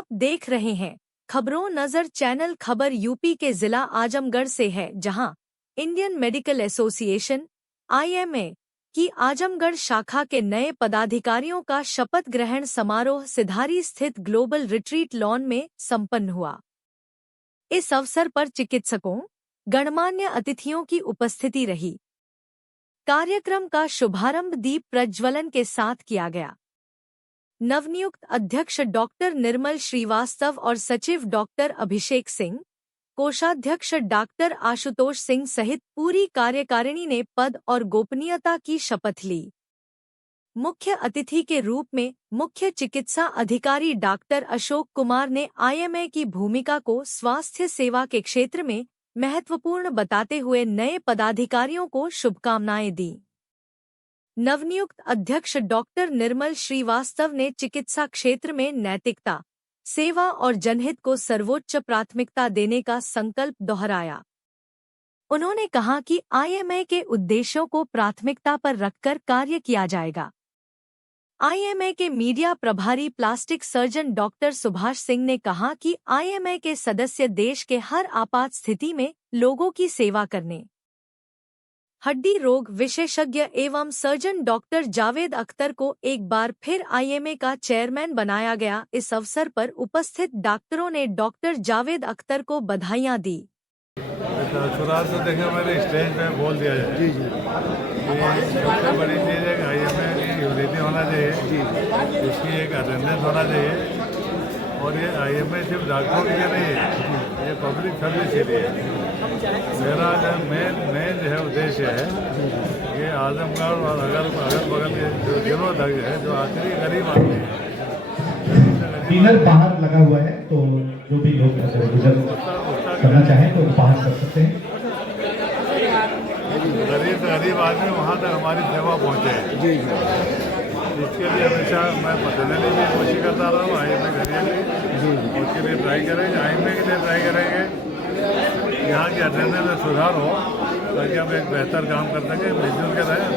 आप देख रहे हैं खबरों नजर चैनल। खबर यूपी के जिला आजमगढ़ से है, जहां इंडियन मेडिकल एसोसिएशन (IMA) की आजमगढ़ शाखा के नए पदाधिकारियों का शपथ ग्रहण समारोह सिधारी स्थित ग्लोबल रिट्रीट लॉन में संपन्न हुआ। इस अवसर पर चिकित्सकों, गणमान्य अतिथियों की उपस्थिति रही। कार्यक्रम का शुभारंभ दीप प्रज्वलन के साथ किया गया। नवनियुक्त अध्यक्ष डॉक्टर निर्मल श्रीवास्तव और सचिव डॉक्टर अभिषेक सिंह, कोषाध्यक्ष डॉक्टर आशुतोष सिंह सहित पूरी कार्यकारिणी ने पद और गोपनीयता की शपथ ली। मुख्य अतिथि के रूप में मुख्य चिकित्सा अधिकारी डॉक्टर अशोक कुमार ने IMA की भूमिका को स्वास्थ्य सेवा के क्षेत्र में महत्वपूर्ण बताते हुए नए पदाधिकारियों को शुभकामनाएं दी। नवनियुक्त अध्यक्ष डॉक्टर निर्मल श्रीवास्तव ने चिकित्सा क्षेत्र में नैतिकता, सेवा और जनहित को सर्वोच्च प्राथमिकता देने का संकल्प दोहराया। उन्होंने कहा कि IMA के उद्देश्यों को प्राथमिकता पर रखकर कार्य किया जाएगा। IMA के मीडिया प्रभारी plastic surgeon doctor Subhash Singh ने कहा कि IMA के सदस्य देश के हर आपात स्थिति में लोगों की सेवा करने। हड्डी रोग विशेषज्ञ एवं सर्जन डॉक्टर जावेद अख्तर को एक बार फिर IMA का चेयरमैन बनाया गया। इस अवसर पर उपस्थित डॉक्टरों ने डॉक्टर जावेद अख्तर को बधाइयां दी। शुरुआत से देखिए मैंने स्टेज पे बोल दिया है जी सबसे बड़ी चीज़ है कि IMA की यूनिटी होना चाहिए जी, इसकी एक अटेंडेंस होना चाहिए। और ये IMA सिर्फ डॉक्टरों के लिए नहीं है, ये पब्लिक सर्विस के लिए है। मेरा जो मेन जो है उद्देश्य है कि आजमगढ़ और अगल बगल के जो जिलों तक है, जो आखिरी गरीब आदमी है, डिनर बाहर लगा हुआ है, तो जो भी लोग करना चाहें तो बाहर कर सकते हैं। गरीब आदमी वहाँ तक हमारी सेवा पहुँचे जी, इसके लिए हमेशा मैं पर्सनली भी कोशिश करता रहा हूँ। IMA जी उसके लिए ट्राई करेंगे, IMA के लिए ट्राई करेंगे यहाँ की अटेंडेंस में सुधार हो, ताकि हम एक बेहतर काम कर सकें, मिलजुल के रहें।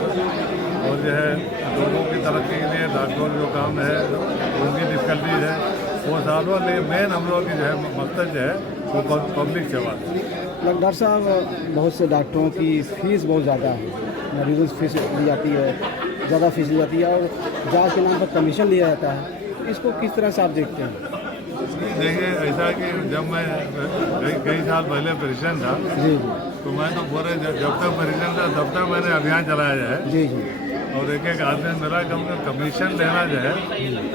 और जो है लोगों की तरक्की के लिए डॉक्टरों जो काम है, उनकी डिफिकल्टीज है वो सॉल्व हो। लेकिन मेन हम लोग की जो है मकसद जो है वो पब्लिक सेवा है। डॉक्टर साहब, बहुत से डॉक्टरों की फीस बहुत ज़्यादा है, मरीजों से फीस ली जाती है, ज़्यादा फीस ली जाती है और जांच के नाम पर कमीशन लिया जाता है। इसको किस तरह से आप देखते हैं? देखिए, ऐसा कि जब मैं कई साल पहले प्रेसिडेंट था जी, तो मैं तो पूरे जब तक प्रेसिडेंट था तब तक मैंने अभियान चलाया है जी, और एक आदमी मेरा कमीशन लेना जो है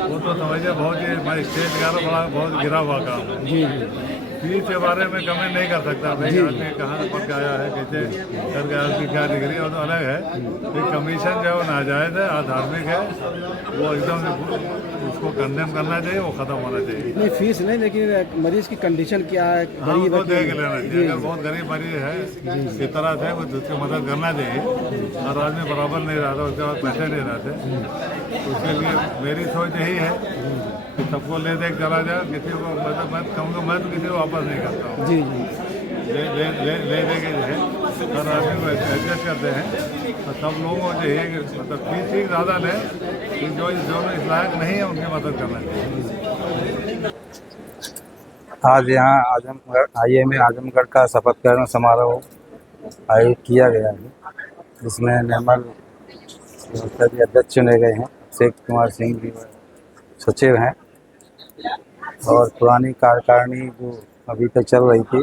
वो तो समझिए बहुत ही मैं स्टेट का बड़ा बहुत गिरा हुआ काम है जी, फीस के बारे में कमेंट नहीं कर सकता भाई, आदमी कहाँ पढ़ के आया है, कैसे कर गया, उसकी क्या डिग्री है, वो तो अलग है। फिर कमीशन जो है वो नाजायज़ है, अधार्मिक है, वो एकदम उसको कंडेम करना चाहिए, वो ख़त्म होना चाहिए। नहीं फीस नहीं, लेकिन मरीज की कंडीशन क्या है, गरीब देख लेना चाहिए। अगर बहुत गरीब मरीज है इस तरह से उसकी मदद करना चाहिए। हर आदमी बराबर नहीं रहता, उसके बाद पैसे नहीं रहते। उसके लिए मेरी सोच यही है कि सबको ले दे चला जाए, किसी को मतलब मैं कहूँगा मैं तो किसी को वापस नहीं करता हूँ जी, ले दे के जो है हर आदमी को एडजस्ट करते हैं। तो सब लोगों को चाहिए कि मतलब फीस ठीक ज़्यादा लें, कि जो इस लायक नहीं है उनकी मदद करना चाहिए। आज यहाँ IMA आजमगढ़ का शपथ ग्रहण समारोह आयोजित किया गया है, जिसमें निर्मल जी अध्यक्ष चुने गए हैं, अभिषेक कुमार सिंह जी सचिव हैं और पुरानी कार्यकारिणी जो अभी तक चल रही थी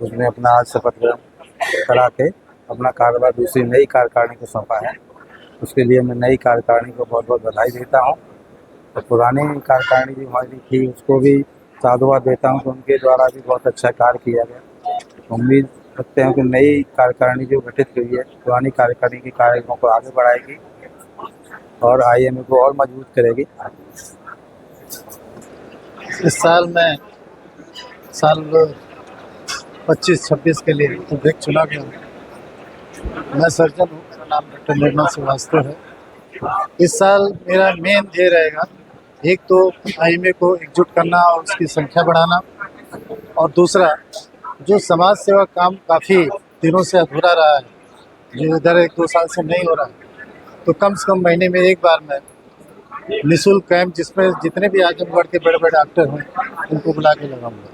उसने अपना आज शपथ ग्रहण करा के अपना कार्यभार दूसरी नई कार्यकारिणी को सौंपा है। उसके लिए मैं नई कार्यकारिणी को बहुत बहुत बधाई देता हूँ और पुरानी कार्यकारिणी जो हमारी थी उसको भी साधुवाद देता हूँ कि उनके द्वारा भी बहुत अच्छा कार्य किया गया। उम्मीद रखते हैं कि नई कार्यकारिणी जो गठित हुई है पुरानी कार्यकारिणी के कार्यक्रमों को आगे बढ़ाएगी और IMA को और मजबूत करेगी। इस साल में साल 25-26 के लिए अध्यक्ष चुना गया हूँ। मैं सर्जन हूँ, मेरा नाम डॉक्टर निर्मल श्रीवास्तव है। इस साल मेरा मेन ध्येय रहेगा, एक तो IMA को एकजुट करना और उसकी संख्या बढ़ाना, और दूसरा जो समाज सेवा काम काफ़ी दिनों से अधूरा रहा है, जो इधर 1-2 साल से नहीं हो रहा है, तो कम से कम महीने में एक बार मैं निःशुल्क कैंप जिसमें जितने भी आजमगढ़ के बड़े बड़े डॉक्टर हैं उनको बुला के लगाऊंगा,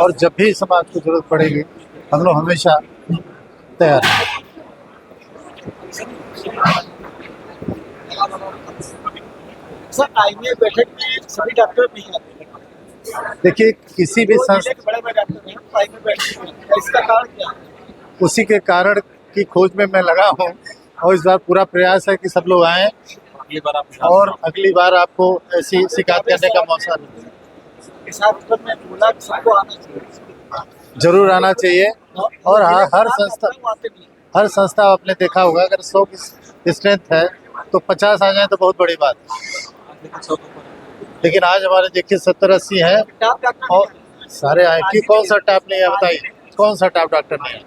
और जब भी समाज को जरूरत पड़ेगी हम लोग हमेशा तैयार हैं। सर आईएमए बैठक में सभी डॉक्टर नहीं आते, देखिए किसी भी संस्था, बड़े बड़े डॉक्टर हैं आईएमए बैठक में, इसका कारण क्या है? उसी के कारण की खोज में मैं लगा हूँ, और इस बार पूरा प्रयास है कि सब लोग आएं और अगली बार आपको ऐसी शिकायत करने का मौका मिले। इस आंदोलन में बोला कि सबको आना चाहिए, जरूर आना चाहिए, और हर संस्था आपने देखा होगा अगर 100 की स्ट्रेंथ है तो 50 आ जाए तो बहुत बड़ी बात है, लेकिन आज हमारे देखिए 70-80 है टॉप डॉक्टर और सारे आए। कि कौन सा टॉप नहीं है बताइए, कौन सा टॉप डॉक्टर नहीं है?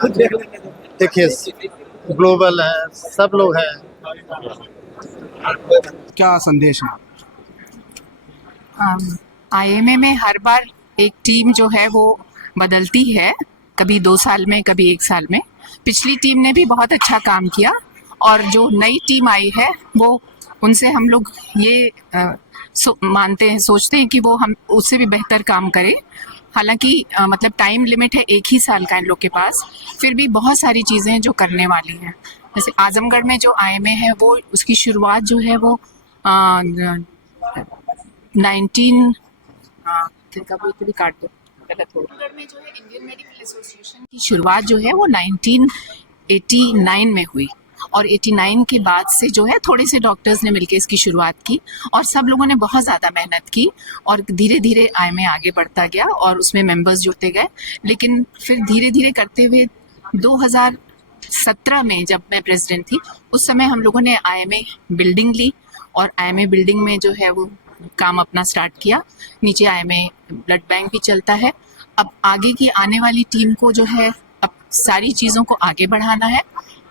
खुद देख लेंगे। देखिए ग्लोबल है, सब लोग हैं। क्या संदेश है? आईएमए में हर बार एक टीम जो है वो बदलती है, कभी 2 साल में, कभी 1 साल में। पिछली टीम ने भी बहुत अच्छा काम किया, और जो नई टीम आई है वो उनसे हम लोग ये मानते हैं, सोचते हैं कि वो हम उससे भी बेहतर काम करें। हालांकि मतलब टाइम लिमिट है 1 ही साल का इन लोग के पास, फिर भी बहुत सारी चीज़ें हैं जो करने वाली हैं। जैसे आजमगढ़ में जो आईएमए है वो उसकी शुरुआत जो है वो 19 आजमगढ़ में जो है इंडियन मेडिकल एसोसिएशन की शुरुआत जो है वो 1989 में हुई, और 89 के बाद से जो है थोड़े से डॉक्टर्स ने मिलकर इसकी शुरुआत की, और सब लोगों ने बहुत ज़्यादा मेहनत की, और धीरे धीरे आईएमए आगे बढ़ता गया और उसमें मेंबर्स जुड़ते गए। लेकिन फिर धीरे धीरे करते हुए 2017 में जब मैं प्रेसिडेंट थी, उस समय हम लोगों ने आईएमए बिल्डिंग ली, और आईएमए बिल्डिंग में जो है वो काम अपना स्टार्ट किया। नीचे आईएमए ब्लड बैंक भी चलता है। अब आगे की आने वाली टीम को जो है अब सारी चीज़ों को आगे बढ़ाना है,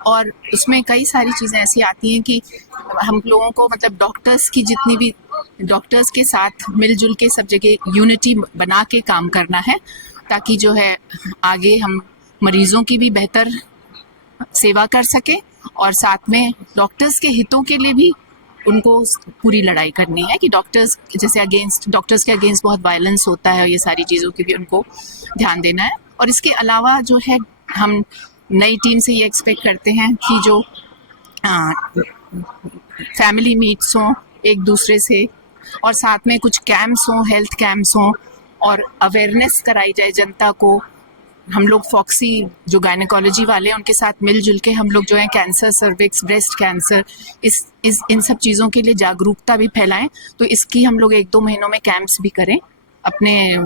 और उसमें कई सारी चीज़ें ऐसी आती हैं कि हम लोगों को मतलब डॉक्टर्स की जितनी भी डॉक्टर्स के साथ मिलजुल के सब जगह यूनिटी बना के काम करना है, ताकि जो है आगे हम मरीज़ों की भी बेहतर सेवा कर सकें, और साथ में डॉक्टर्स के हितों के लिए भी उनको पूरी लड़ाई करनी है कि डॉक्टर्स के अगेंस्ट बहुत वायलेंस होता है, और ये सारी चीज़ों की भी उनको ध्यान देना है। और इसके अलावा जो है हम नई टीम से ये एक्सपेक्ट करते हैं कि जो फैमिली मीट्स हों एक दूसरे से, और साथ में कुछ कैंप्स हों, हेल्थ कैंप्स हों, और अवेयरनेस कराई जाए जनता को। हम लोग फॉक्सी जो गायनेकोलॉजी वाले हैं उनके साथ मिलजुल के हम लोग जो है कैंसर, सर्विक्स, ब्रेस्ट कैंसर, इन सब चीज़ों के लिए जागरूकता भी फैलाएं। तो इसकी हम लोग 1-2 महीनों में कैंप्स भी करें अपने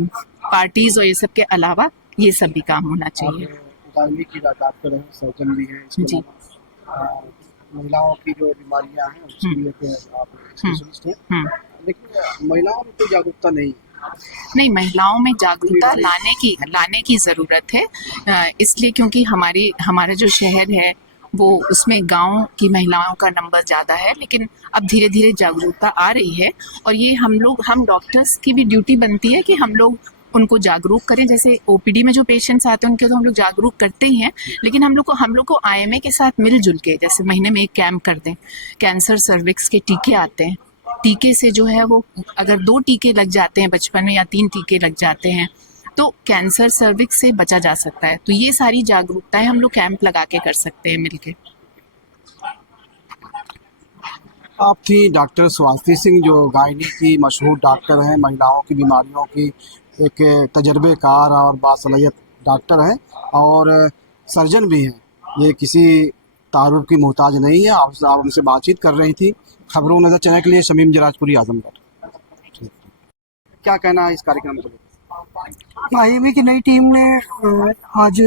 पार्टीज़ और ये सब के अलावा, ये सब भी काम होना चाहिए। गायनी की डॉक्टर है, सर्जन भी है, इसके जी। अलावा, महिलाओं की जो बीमारियां हैं उसके लिए आप स्पेशलिस्ट हैं, लेकिन महिलाओं में कोई जागरूकता नहीं। नहीं, महिलाओं में जागरूकता लाने की ज़रूरत है, इसलिए क्योंकि हमारा जो शहर है वो उसमें गांव की महिलाओं का नंबर ज़्यादा है, लेकिन अब धीरे धीरे जागरूकता आ रही है, और ये हम डॉक्टर्स की भी ड्यूटी बनती है कि हम लोग उनको जागरूक करें। जैसे ओपीडी में जो पेशेंट्स आते हैं उनके तो हम लोग जागरूक करते ही हैं, लेकिन हम लोग को आईएमए के साथ मिलजुल के जैसे महीने में एक कैंप कर दें। कैंसर, सर्विक्स के टीके आते हैं, टीके से जो है वो अगर 2 टीके लग जाते हैं बचपन में या 3 टीके लग जाते हैं तो कैंसर, सर्विक्स से बचा जा सकता है। तो ये सारी जागरूकताएं हम लोग कैंप लगा के कर सकते हैं मिलके। आप थी डॉक्टर स्वाति सिंह, जो गायनी की मशहूर डॉक्टर हैं, महिलाओं की बीमारियों की एक तजर्बेकार और बासलाहियत डॉक्टर हैं, और सर्जन भी हैं। ये किसी तारुफ की मोहताज नहीं है। आप उनसे बातचीत कर रही थी। खबरों नजर चैनल के लिए शमीम जराजपुरी, आजमगढ़। क्या कहना है इस कार्यक्रम को? आईएमए की नई टीम ने आज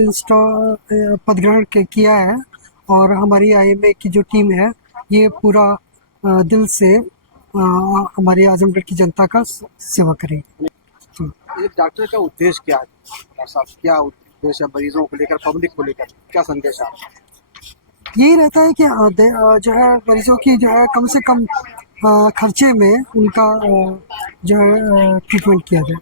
पदग्रहण किया है, और हमारी आईएमए की जो टीम है ये पूरा दिल से हमारी आजमगढ़ की जनता का सेवा करेगी। एक डॉक्टर का उद्देश्य क्या है? डॉक्टर साहब, क्या उद्देश्य है मरीजों को लेकर, पब्लिक को लेकर, क्या संदेश है? यही रहता है कि जो है मरीजों की जो है कम से कम खर्चे में उनका जो है ट्रीटमेंट किया जाए।